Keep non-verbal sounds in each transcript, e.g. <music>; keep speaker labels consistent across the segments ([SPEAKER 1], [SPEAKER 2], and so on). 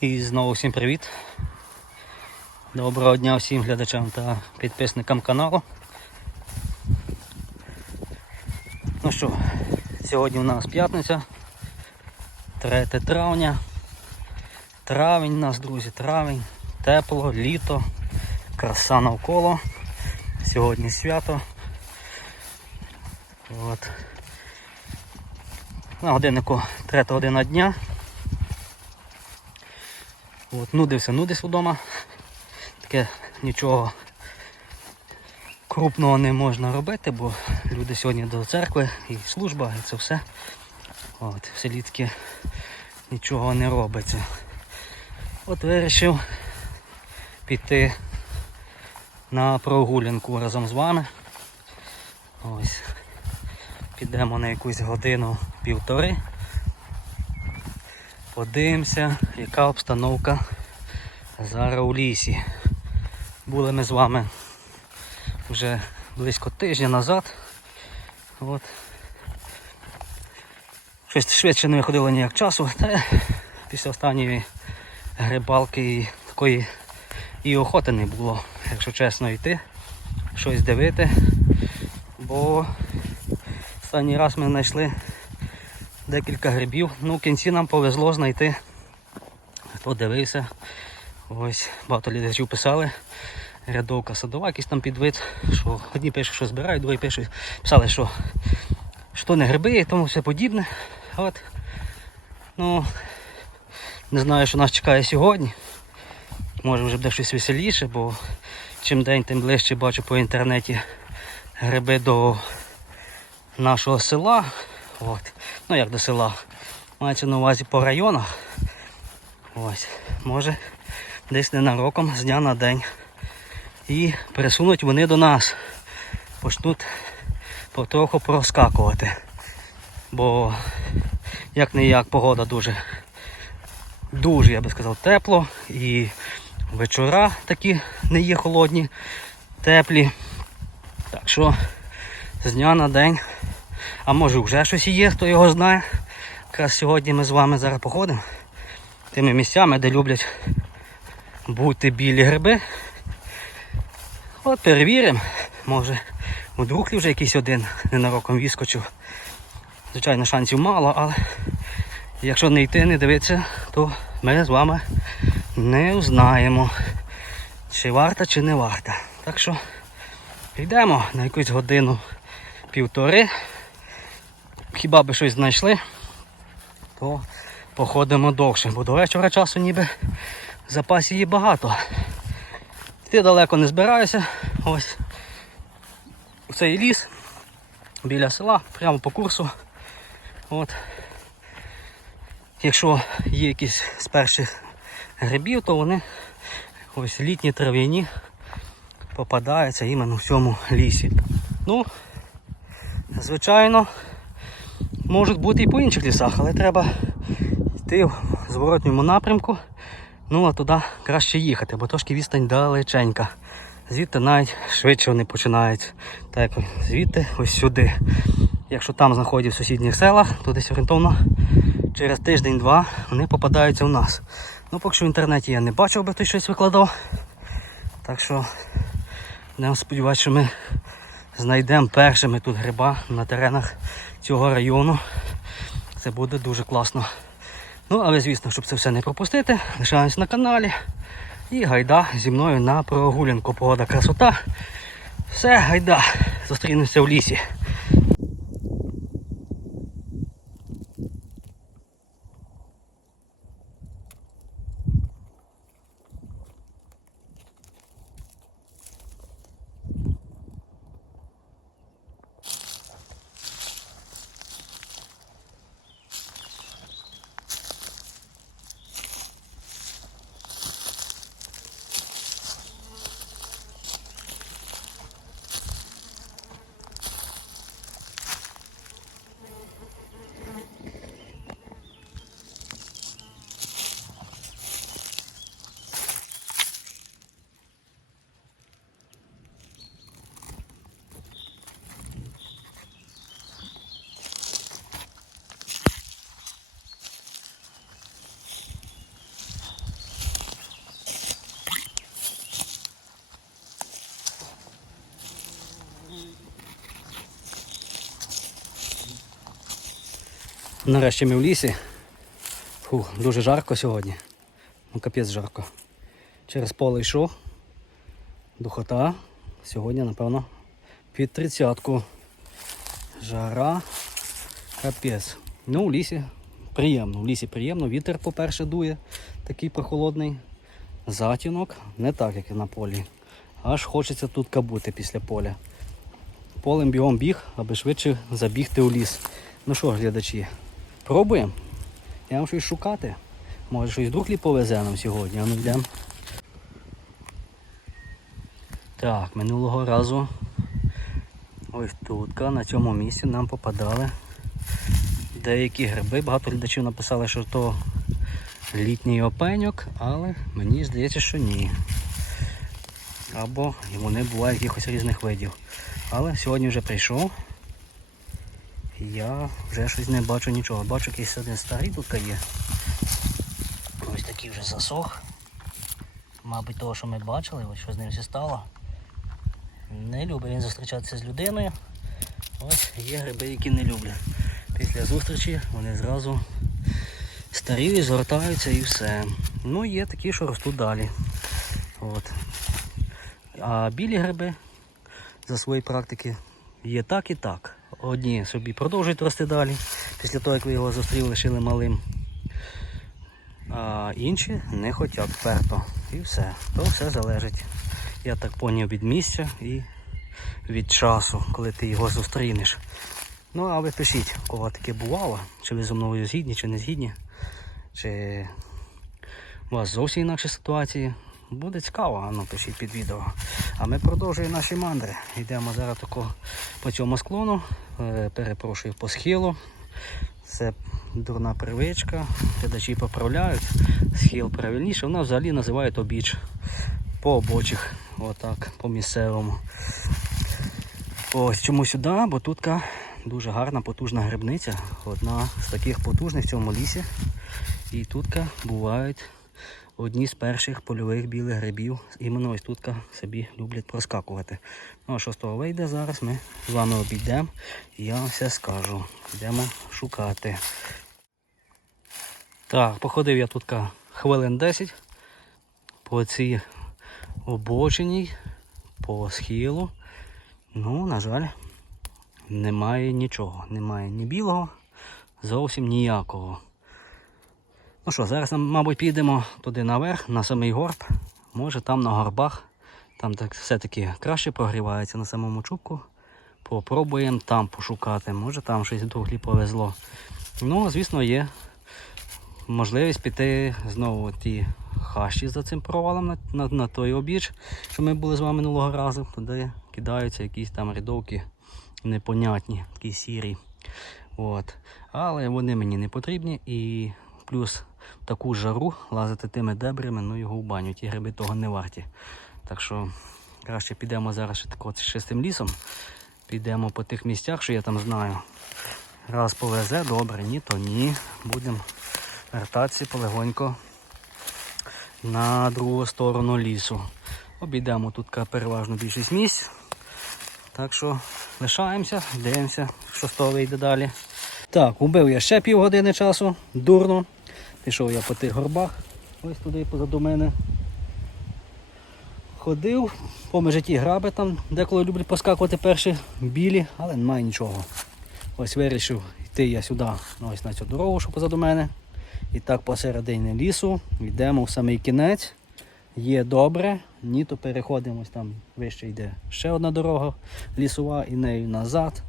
[SPEAKER 1] І знову всім привіт. Доброго дня всім глядачам та підписникам каналу. Ну що, сьогодні у нас п'ятниця, 3 травня. Травень у нас, друзі, травень, тепло, літо, краса навколо. Сьогодні свято. От. На годиннику 3 година дня. От, нудився, нудився вдома. Таке нічого крупного не можна робити, бо люди сьогодні до церкви і служба, і це все. От, в селі нічого не робиться. От вирішив піти на прогулянку разом з вами. Ось. Підемо на якусь годину півтори. Подивимося, яка обстановка зараз у лісі. Були ми з вами вже близько тижня назад. От. Щось швидше не виходило ніяк часу, та після останньої грибалки і такої і охоти не було, якщо чесно йти, щось дивити. Бо останній раз ми знайшли декілька грибів. Ну, в кінці нам повезло знайти. Хто. Ось багато глядачів писали. Рядовка садова, якийсь там підвид, що одні пишуть, що збирають, другі пишуть, писали, що, що не гриби і тому все подібне. От. Ну, не знаю, що нас чекає сьогодні. Може вже буде щось веселіше, бо чим день, тим ближче бачу по інтернеті гриби до нашого села. От. Ну як до села. Мається на увазі по районах. Ось. Може десь ненароком з дня на день. І пересунуть вони до нас. Почнуть потроху проскакувати. Бо як не як погода дуже, дуже, я би сказав, тепло. І вечора такі не є холодні, теплі. Так що з дня на день а може вже щось є, хто його знає. Якраз сьогодні ми з вами зараз походимо тими місцями, де люблять бути білі гриби. От перевіримо. Може у друклі вже якийсь один ненароком віскочив. Звичайно, шансів мало, але якщо не йти, не дивитися, то ми з вами не узнаємо, чи варта, чи не варта. Так що йдемо на якусь годину півтори. Хіба би щось знайшли, то походимо довше, бо до вечора часу ніби в запасі є багато. Йти далеко не збираюся. Ось цей ліс біля села, прямо по курсу. От. Якщо є якісь з перших грибів, то вони ось літні трав'яні попадаються іменно в цьому лісі. Ну, звичайно, можуть бути і по інших лісах, але треба йти в зворотньому напрямку. Ну а туди краще їхати, бо трошки відстань далеченька. Звідти навіть швидше вони починають. Так звідти ось сюди. Якщо там знаходять в сусідніх селах, то десь орієнтовно через тиждень-два вони попадаються в нас. Ну поки що в інтернеті я не бачив, би хтось щось викладав. Так що будемо сподіватися, що ми знайдемо першими тут гриба на теренах цього району. Це буде дуже класно. Ну, але звісно, щоб це все не пропустити, лишаємось на каналі. І гайда зі мною на прогулянку. Погода красота. Все, гайда. Зустрінемося в лісі. Нарешті ми в лісі. Фу, дуже жарко сьогодні. Ну капець жарко. Через поле йшов. Духота. Сьогодні, напевно, під тридцятку. Жара. Капець. Ну, в лісі приємно. В лісі приємно. Вітер, по-перше, дує, такий прохолодний. Затінок не так, як і на полі. Аж хочеться тут кабути після поля. Полем бігом біг, аби швидше забігти у ліс. Ну що, глядачі, пробуємо. Я вам щось шукати. Може щось друг ліп повезе нам сьогодні, а ну йдемо. Так, минулого разу ось тут, на цьому місці нам попадали деякі гриби. Багато глядачів написали, що то літній опеньок, але мені здається, що ні. Або і вони бувають якихось різних видів. Але сьогодні вже прийшов. Я вже щось не бачу нічого. Бачу якийсь один старий тут є. Ось такий вже засох. Мабуть, того, що ми бачили, ось що з ним все стало. Не любить він зустрічатися з людиною. Ось є гриби, які не люблять. Після зустрічі вони зразу старіють, згортаються і все. Ну, є такі, що ростуть далі. От. А білі гриби за свої практики є так і так. Одні собі продовжують рости далі, після того, як ви його зустріли, лишили малим. А інші не хочуть вперто. І все. То все залежить. Я так поняв від місця і від часу, коли ти його зустрінеш. Ну, а ви пишіть, у кого таке бувало, чи ви зі мною згідні, чи не згідні, чи у вас зовсім інакші ситуації. Буде цікаво, а ну пишіть під відео. А ми продовжуємо наші мандри. Йдемо зараз тако по цьому склону, Е, перепрошую по схилу. Це дурна привичка, глядачі поправляють, схил правильніше, вона взагалі називають обіч по обочих, отак, по місцевому. Ось чому сюди, бо тут дуже гарна потужна грибниця, одна з таких потужних в цьому лісі. І тут бувають одні з перших польових білих грибів. Іменно ось тут собі люблять проскакувати. Ну а що з того вийде, зараз ми з вами обійдемо і я вам все скажу. Йдемо шукати. Так, походив я тут хвилин 10 по цій обочині, по схилу. Ну, на жаль, немає нічого. Немає ні білого, зовсім ніякого. Ну що, зараз, мабуть, підемо туди наверх, на самий горб. Може там на горбах. Там так все-таки краще прогрівається на самому чубку. Попробуємо там пошукати. Може там щось друглі повезло. Ну, звісно, є можливість піти знову ті хащі за цим провалом на, на, на той обіч, що ми були з вами минулого разу. Туди кидаються якісь там рядовки непонятні, такі сірі. От. Але вони мені не потрібні і плюс таку жару лазити тими дебрями, ну його в баню. Ті гриби того не варті. Так що краще підемо зараз ще тако чистим лісом. Підемо по тих місцях, що я там знаю. Раз повезе, добре, ні, то ні. Будемо вертатися полегонько на другу сторону лісу. Обійдемо тут переважно більшість місць. Так що лишаємося, дивимося, що з того вийде далі. Так, убив я ще півгодини часу, дурно. Пішов я по тих горбах, ось туди позаду мене. Ходив, по ті граби там, деколи люблять поскакувати перші білі, але немає нічого. Ось вирішив йти я сюди, ось на цю дорогу, що позаду мене. І так посередині лісу йдемо в самий кінець. Є добре, ні, то переходимо там вище йде ще одна дорога лісова і нею назад.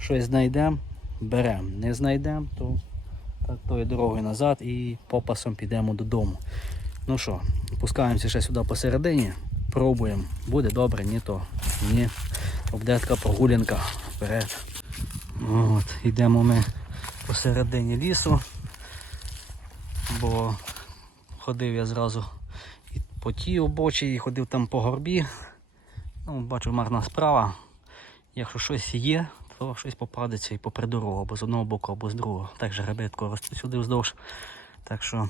[SPEAKER 1] Щось знайдемо, беремо. Не знайдемо, то тою дорогою назад і попасом підемо додому. Ну що, пускаємося ще сюди посередині, пробуємо. Буде добре, ні то ні. Обдетка прогулянка вперед. От, Йдемо ми посередині лісу, бо ходив я зразу і по тій обочі, і ходив там по горбі. Ну, Бачу, марна справа. Якщо щось є, то щось попадеться і попри дорогу, або з одного боку, або з другого. Так же ребятко росте сюди вздовж. Так що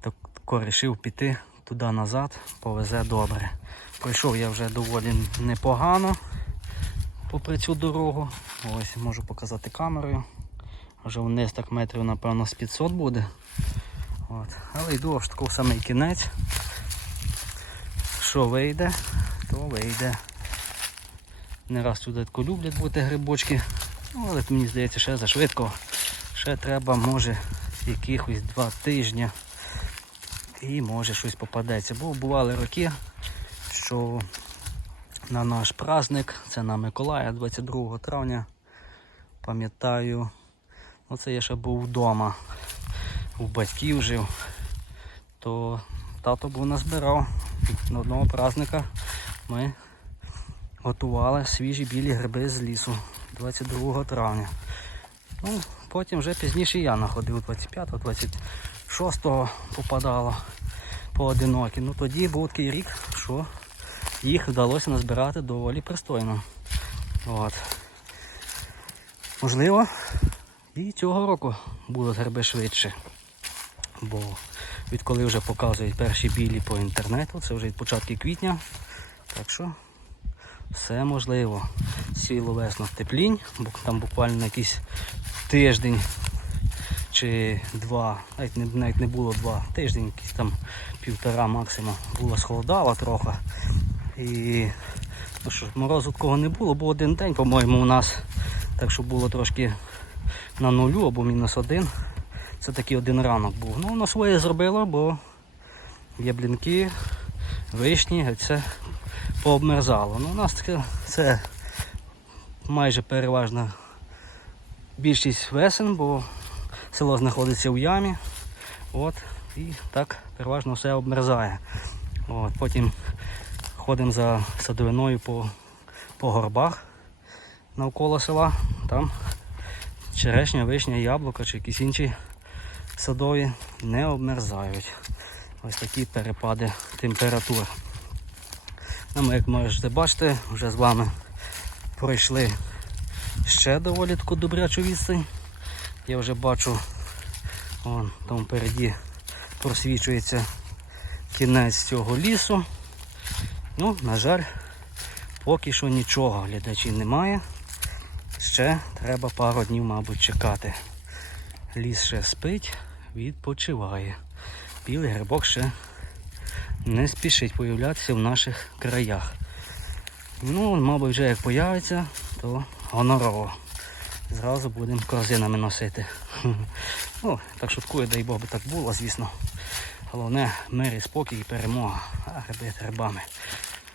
[SPEAKER 1] тако вирішив піти туди назад, повезе добре. Пройшов я вже доволі непогано попри цю дорогу. Ось можу показати камерою. Вже вниз так метрів, напевно, з 500 буде. От. Але йду аж такий самий кінець. Що вийде, то вийде. Не раз сюди люблять бути грибочки. Ну, але мені здається, ще зашвидко. Ще треба, може, якихось два тижні. І може щось попадеться. Бо бували роки, що на наш праздник, це на Миколая 22 травня, пам'ятаю, оце я ще був вдома, у батьків жив, то тато був назбирав на одного праздника ми готували свіжі білі гриби з лісу 22 травня. Ну, потім вже пізніше я знаходив 25-го, 26-го попадало поодинокі. Ну тоді був такий рік, що їх вдалося назбирати доволі пристойно. От. Можливо, і цього року будуть гриби швидше. Бо відколи вже показують перші білі по інтернету, це вже від початку квітня. Так що все можливо. Сіло весно теплінь, бо там буквально якийсь тиждень чи два, навіть навіть не було два, тиждень, якийсь там півтора максимум було схолодало трохи. І ну що, морозу такого не було, був один день, по-моєму, у нас. Так що було трошки на нулю або мінус один. Це такий один ранок був. Ну, воно своє зробило, бо яблінки, вишні, це пообмерзало. Ну, у нас таке це майже переважна більшість весен, бо село знаходиться в ямі. От, і так переважно все обмерзає. От, потім ходимо за садовиною по, по горбах навколо села. Там черешня, вишня, яблука чи якісь інші садові не обмерзають. Ось такі перепади температур. Ну, ми, як можете бачити, вже з вами пройшли ще доволі таку добрячу відстань. Я вже бачу, вон там впереді просвічується кінець цього лісу. Ну, на жаль, поки що нічого глядачів немає. Ще треба пару днів, мабуть, чекати. Ліс ще спить, відпочиває. Білий грибок ще не спішить появлятися в наших краях. Ну, мабуть, вже як появиться, то гонорово. Зразу будемо корзинами носити. <laughs> Ну, так шуткую, дай Бог би так було, звісно. Головне мир і спокій і перемога. А гриби грибами.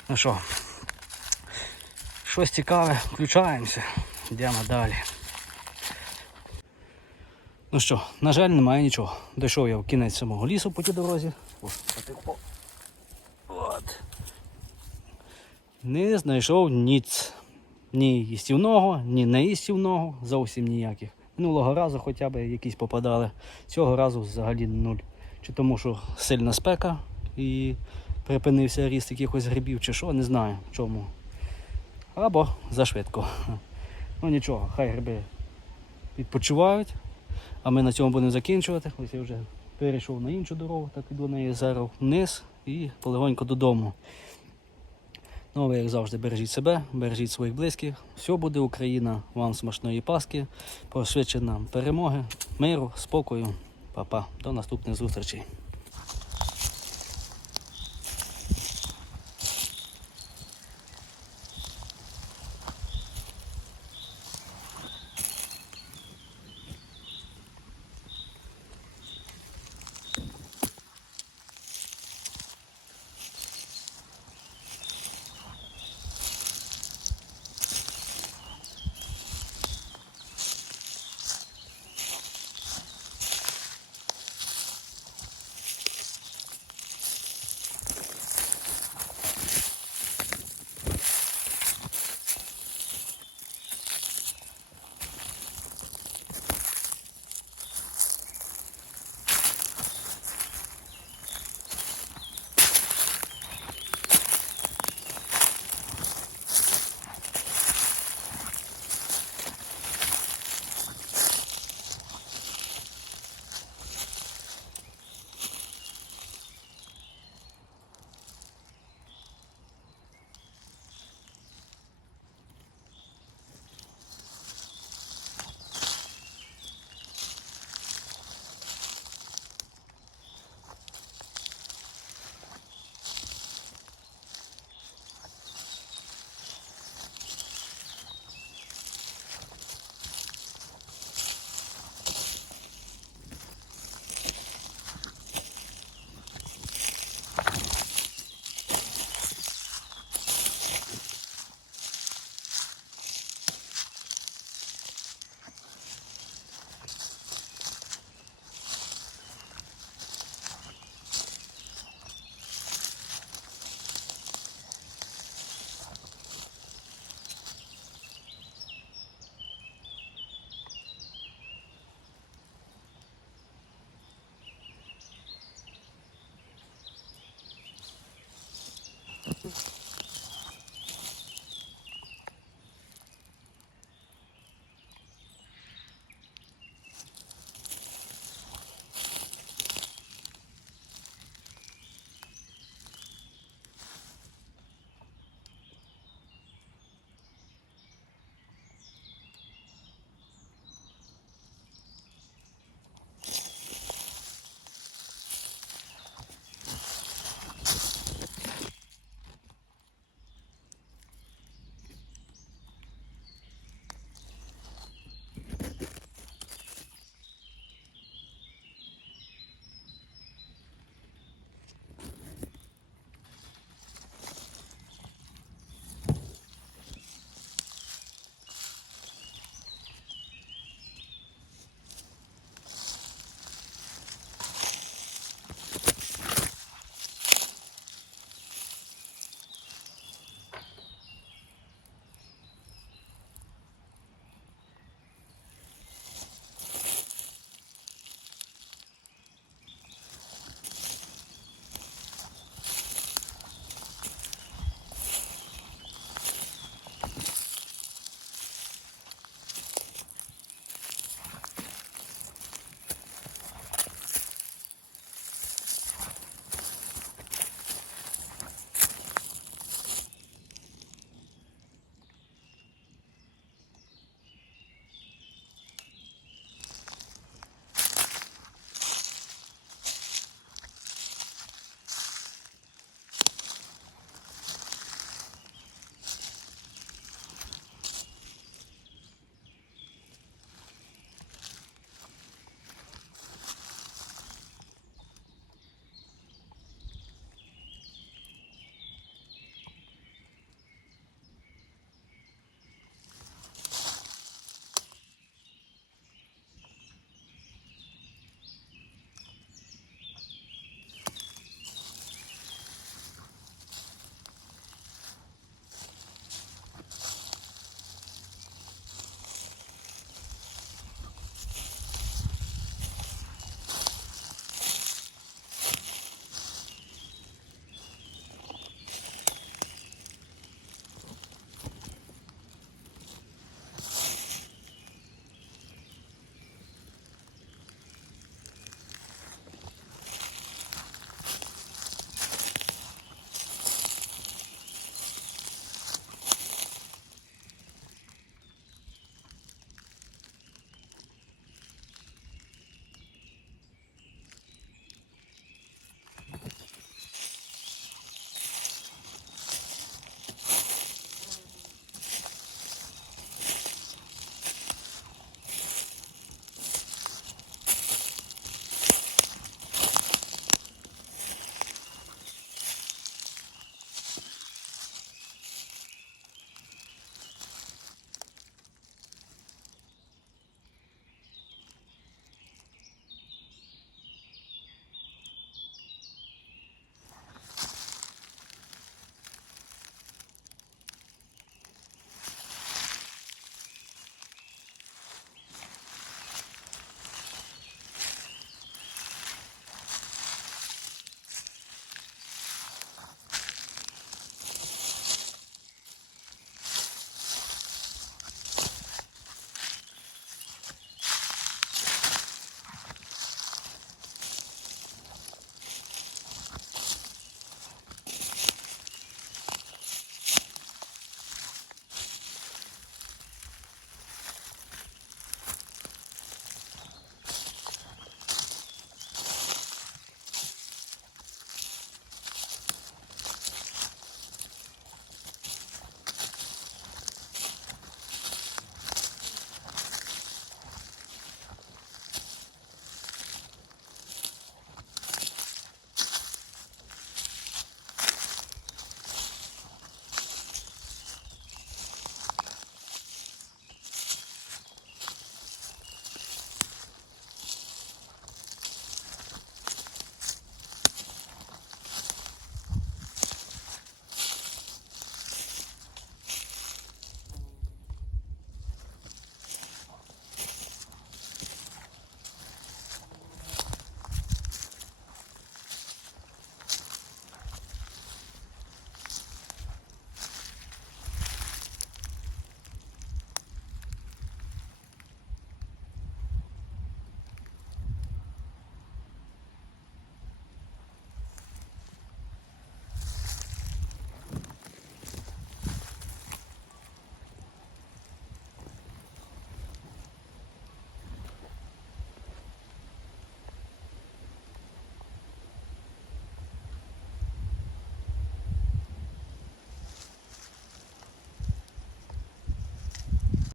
[SPEAKER 1] Ну що, щось цікаве, включаємося, йдемо далі. Ну що, на жаль, немає нічого. Дійшов я в кінець самого лісу по тій дорозі. О. От. Не знайшов ніц. Ні їстівного, ні неїстівного, зовсім ніяких. Минулого разу хоча б якісь попадали. Цього разу взагалі нуль. Чи тому, що сильна спека і припинився ріст якихось грибів, чи що, не знаю чому. Або зашвидко. Ну нічого, хай гриби відпочивають. А ми на цьому будемо закінчувати. Ось я вже перейшов на іншу дорогу, так іду неї зараз вниз і полегонько додому. Ну, ви, як завжди, бережіть себе, бережіть своїх близьких. Все буде Україна, вам смачної Паски, пошвидше нам перемоги, миру, спокою. Па-па. До наступних зустрічей.